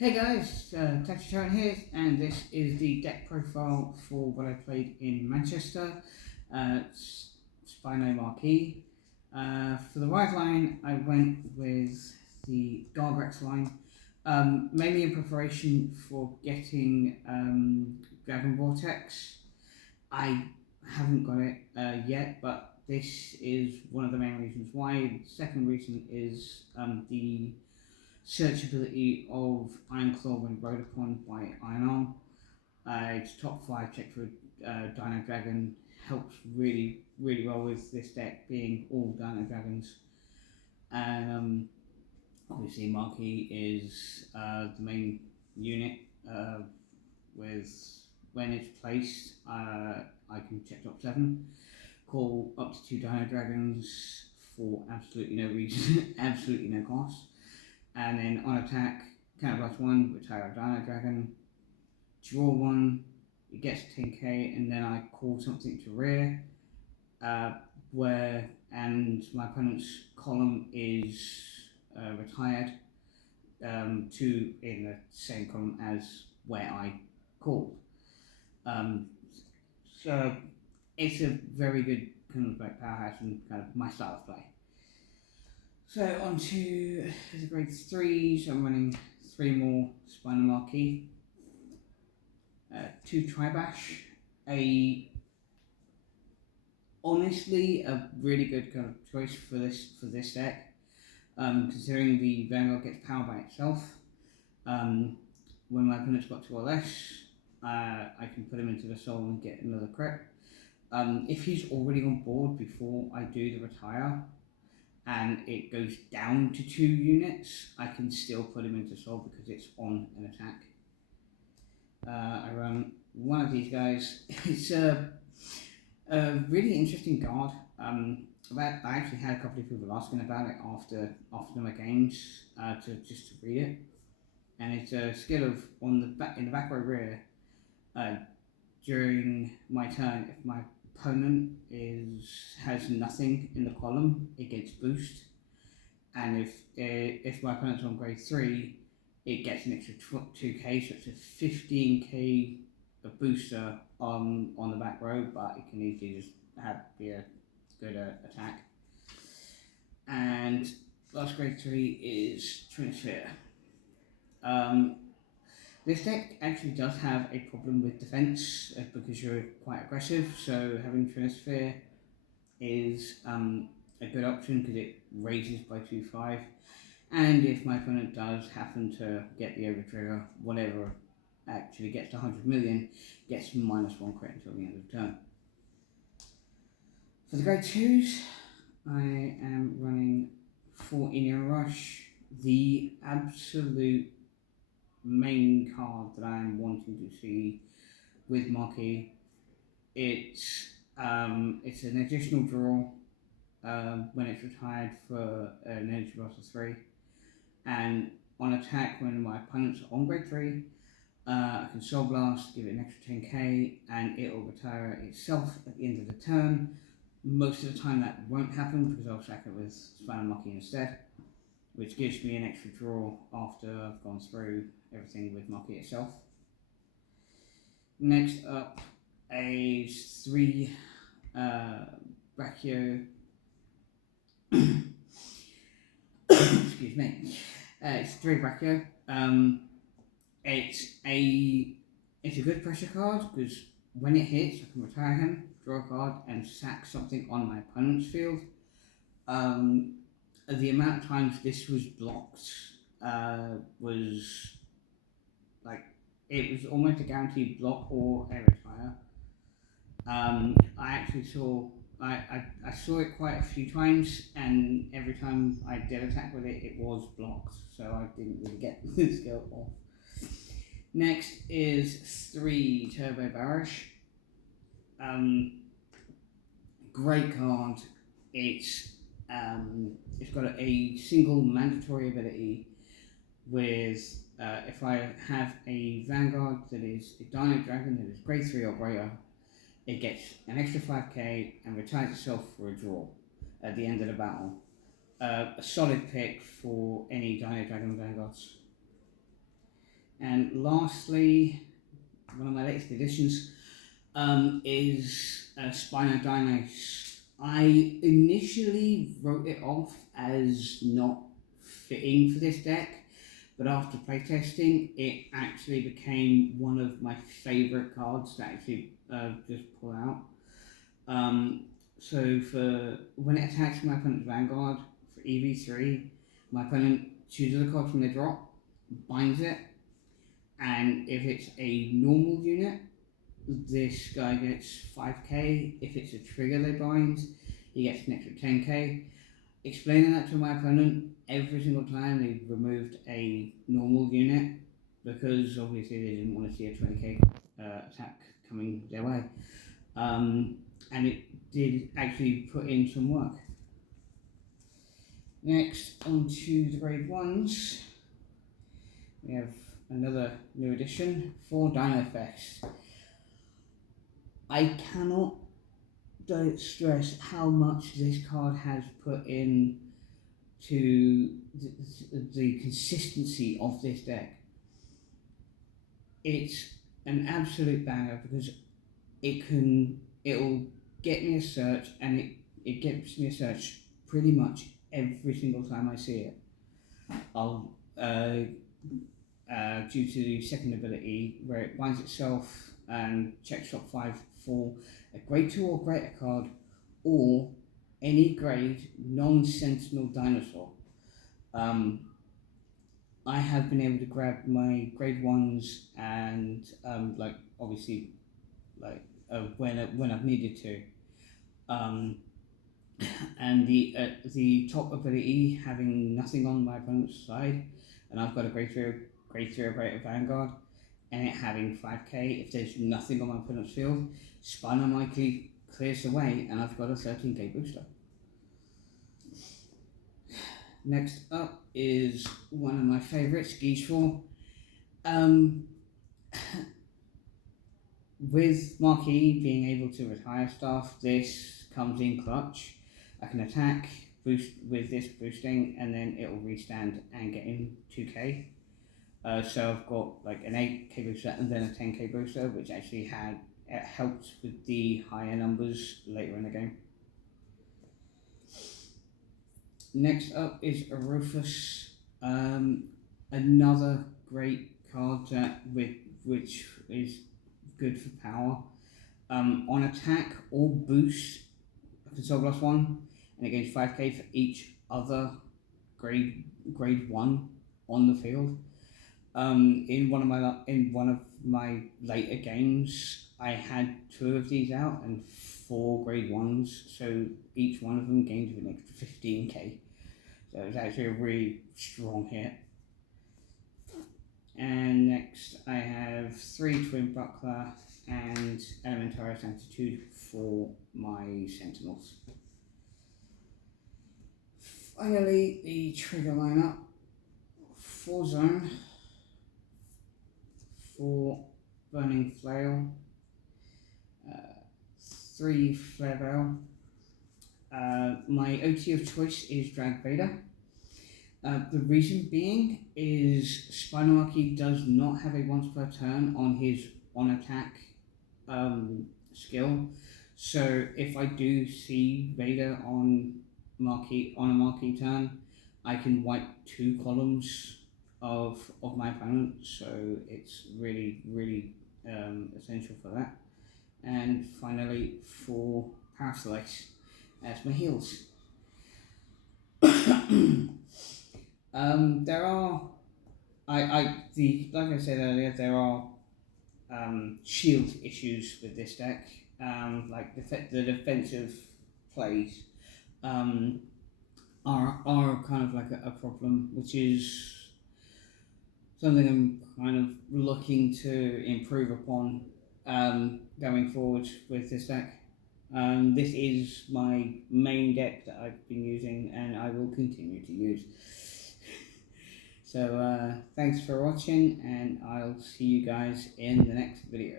Hey guys, Tachi Tyrant here, and this is the deck profile for what I played in Manchester, Spinomarquis. For the right line, I went with the Gargrex line, mainly in preparation for getting Dragon Vortex. I haven't got it yet, but this is one of the main reasons why. The second reason is the searchability of Ironclaw when rode upon by Iron Arm. It's top 5 check for Dino Dragon, helps really well with this deck being all Dino Dragons. And obviously Marquis is the main unit with when it's placed I can check top 7, call up to 2 Dino Dragons for absolutely no reason, absolutely no cost. And then on attack, counter +1, retire a Dino Dragon, draw 1, it gets 10k, and then I call something to rear, and my opponent's column is retired to in the same column as where I called. So it's a very good kind of like powerhouse and kind of my style of play. So on to the grade 3s, I'm running 3 more Spinomarquis, 2 Tribash, honestly a really good kind of choice for this deck, considering the Vanguard gets power by itself. When my opponent's got 2 or less, I can put him into the soul and get another crit. If he's already on board before I do the retire, and it goes down to 2 units, I can still put him into soul because it's on an attack. I run one of these guys. It's a really interesting card. I actually had a couple of people asking about it after my games to read it, and it's a skill of in the back row rear. During my turn, if my opponent has nothing in the column, it gets boost, and if my opponent's on grade 3, it gets an extra 2k, so it's a 15k booster on the back row, but it can easily just be a good attack. And last grade 3 is Trinisphere. This deck actually does have a problem with defense because you're quite aggressive, so having Trinisphere is a good option because it raises by 2/5, and if my opponent does happen to get the overtrigger, whatever actually gets to 100 million, gets -1 crit until the end of the turn. For the grade 2s, I am running 4 Enion Rush, the absolute main card that I am wanting to see with Marquis. It's an additional draw when it's retired for an energy loss of 3, and on attack when my opponent's on grade 3, I can Soul Blast, give it an extra 10k, and it will retire itself at the end of the turn. Most of the time that won't happen because I'll sack it with Spinomarquis instead, which gives me an extra draw after I've gone through everything with Marquis itself. Next up, a 3 Brachio. Excuse me. It's 3 Brachio. It's a good pressure card because when it hits, I can retire him, draw a card, and sack something on my opponent's field. The amount of times this was blocked was like, it was almost a guaranteed block or a retire. I actually saw I saw it quite a few times, and every time I did attack with it, it was blocked, so I didn't really get the skill off. Next is 3 Turbo Barish. Great card. It's got a single mandatory ability with if I have a Vanguard that is a Dino Dragon that is grade 3 or greater, it gets an extra 5k and retires itself for a draw at the end of the battle. A solid pick for any Dino Dragon Vanguards. And lastly, one of my latest additions is Spinomarquis. I initially wrote it off as not fitting for this deck, but after playtesting, it actually became one of my favourite cards to actually just pull out. So for when it attacks my opponent's Vanguard for EV3, my opponent chooses a card from the drop, binds it, and if it's a normal unit, this guy gets 5k. If it's a trigger they bind, he gets an extra 10k. Explaining that to my opponent every single time they removed a normal unit, because obviously they didn't want to see a 20k attack coming their way. And it did actually put in some work. Next, onto the grade 1s. We have another new addition for Dino Fest. I cannot stress how much this card has put in to the consistency of this deck. It's an absolute banger because it'll get me a search, and it gets me a search pretty much every single time I see it. I'll due to the second ability where it binds itself and checks top 5 for a grade 2 or greater card, or any grade non-sentinel dinosaur. I have been able to grab my grade 1s and obviously when I've needed to. And the top ability having nothing on my opponent's side, and I've got a grade 3 or greater Vanguard, and it having 5k. If there's nothing on my opponent's field, Spinomarquis clears the way, and I've got a 13k booster. Next up is one of my favourites, Geeshful. With Marquis being able to retire stuff, this comes in clutch. I can attack, boost with this boosting, and then it will restand and get in 2k. So I've got like an 8k booster and then a 10k booster, which actually helped with the higher numbers later in the game. Next up is Rufus, another great card which is good for power. On attack or boost, I can sell +1, and it gains 5k for each other grade 1 on the field. In one of my later games, I had 2 of these out and 4 grade 1s, so each one of them gained an extra 15k. So it was actually a really strong hit. And next I have 3 Twin Buckler and Elementaris Attitude for my Sentinels. Finally, the trigger lineup: 4 Zone, 4 Burning Flail, 3 Flare Veil. My OT of choice is Drag Vader. The reason being is Spinomarquis does not have a once per turn on his on attack skill, so if I do see Vader on a Marquis turn, I can wipe 2 columns of my opponent, so it's really essential for that. And finally, for Paraslice as my heals. There are, like I said earlier, there are shield issues with this deck. Like the defensive plays are kind of like a problem, which is something I'm kind of looking to improve upon going forward with this deck. This is my main deck that I've been using and I will continue to use. So thanks for watching, and I'll see you guys in the next video.